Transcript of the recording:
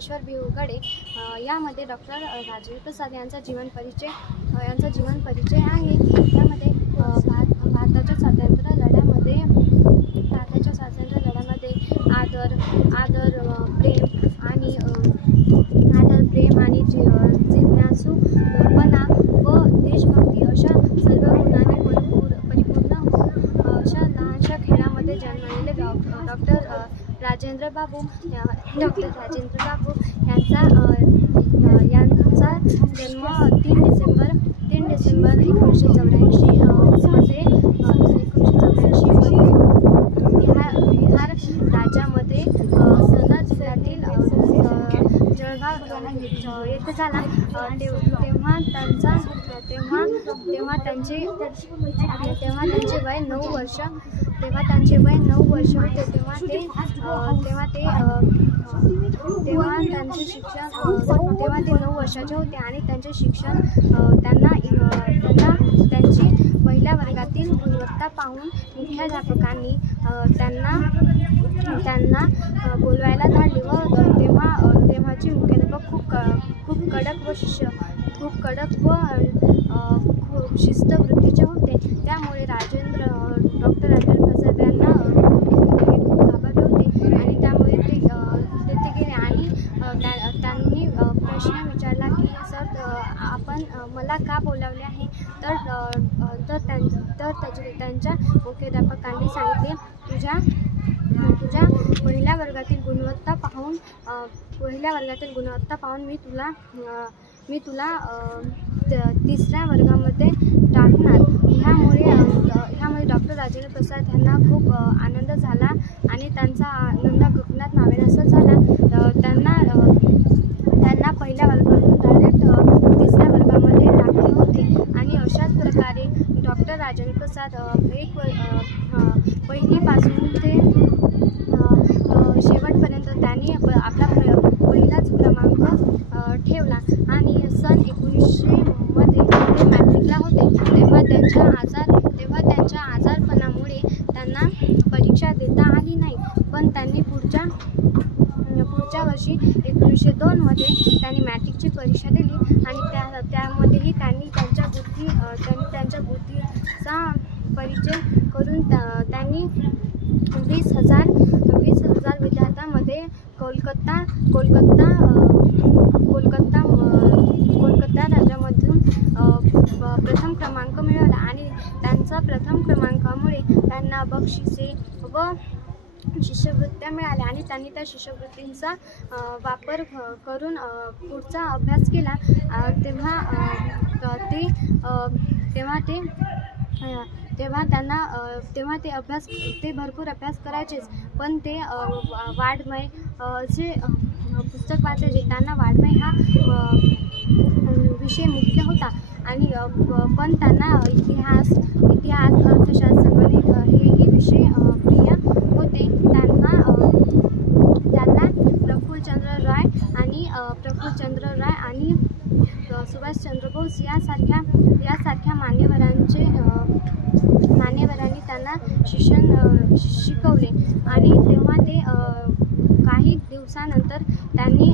ज्ञानेश्वर भिवगडे यामध्ये डॉक्टर राजेंद्र प्रसाद यांचा जीवन परिचय आहे। त्यामध्ये भारताच्या स्वातंत्र्य लढ्यामध्ये प्रेम आणि जिज्ञासूपणा व देशभक्ती अशा सर्व गुणांनी परिपूर्ण अशा लहानशा खेळामध्ये जन्मलेले डॉक्टर राजेंद्र बाबू यांचा जन्म 3 डिसेंबर 1984 मध्ये बिहार राज्यामध्ये सनद जिल्ह्यातील जळगाव येथे झाला। तेव्हा त्यांचे वय 9 वर्ष होते। तेव्हा ते 9 वर्षाचे होते आणि त्यांचे शिक्षण त्यांना त्यांची पहिल्या वर्गातील गुणवत्ता पाहून मुख्याध्यापकांनी त्यांना बोलवायला धाडले व तेव्हाचे मुख्याध्यापक खूप कडक व शिस्तवृत्तीचे होते। त्यामुळे डॉक्टर राजेंद्र प्रसाद यांना खूप घाबरले होते आणि त्यामुळे ते तेथे गेले आणि त्यांनी प्रश्न विचारला की सर आपण मला का बोलावले आहे? तर त्यांच्या मुख्याध्यापकांनी सांगितले तुझ्या पहिल्या वर्गातील गुणवत्ता पाहून मी तुला 3ऱ्या वर्गामध्ये टाकणार। ह्यामुळे डॉक्टर राजेंद्र प्रसाद यांना खूप आनंद झाला आणि त्यांचा आनंद गगनात मावेनासा झाला। त्यांना पहिल्या वर्गातून डायरेक्ट 3ऱ्या वर्गामध्ये टाकले होते आणि अशाच प्रकारे डॉक्टर राजेंद्र प्रसाद पहिलीपासून ते शेवटपर्यंत त्यांनी आपला पहिलाच क्रमांक ठेवला आणि सन 1900 मध्ये ते मॅट्रिकला होते। तेव्हा त्यांच्या आजारपणामुळे त्यांना परीक्षा देता आली नाही, पण त्यांनी पुढच्या वर्षी 1902 मध्ये त्यांनी मॅट्रिकची परीक्षा दिली आणि त्यामध्येही त्यांनी त्यांच्या बुद्धीचा परिचय करून त्यांनी 20,000 विद्यार्थ्यांमध्ये कोलकाता राज्यामधून प्रथम क्रमांक मिळवला आणि त्यांचा प्रथम क्रमांकामुळे त्यांना बक्षिसे व शिष्यवृत्त्या मिळाल्या आणि त्यांनी त्या शिष्यवृत्तींचा वापर करून पुढचा अभ्यास केला। तेव्हा ते भरपूर अभ्यास करायचेच, पण ते वाङ्मय जे पुस्तक वाचायचे त्यांना वाङ्मय हा विषय मुख्य होता आणि पण त्यांना इतिहास अर्थशास्त्र गणित हेही विषय प्रिय होते। त्यांना प्रफुल्लचंद्र राय आणि सुभाषचंद्र बोस यासारख्या मान्यवरांनी त्यांना शिकवले आणि तेव्हा ते काही दिवसानंतर त्यांनी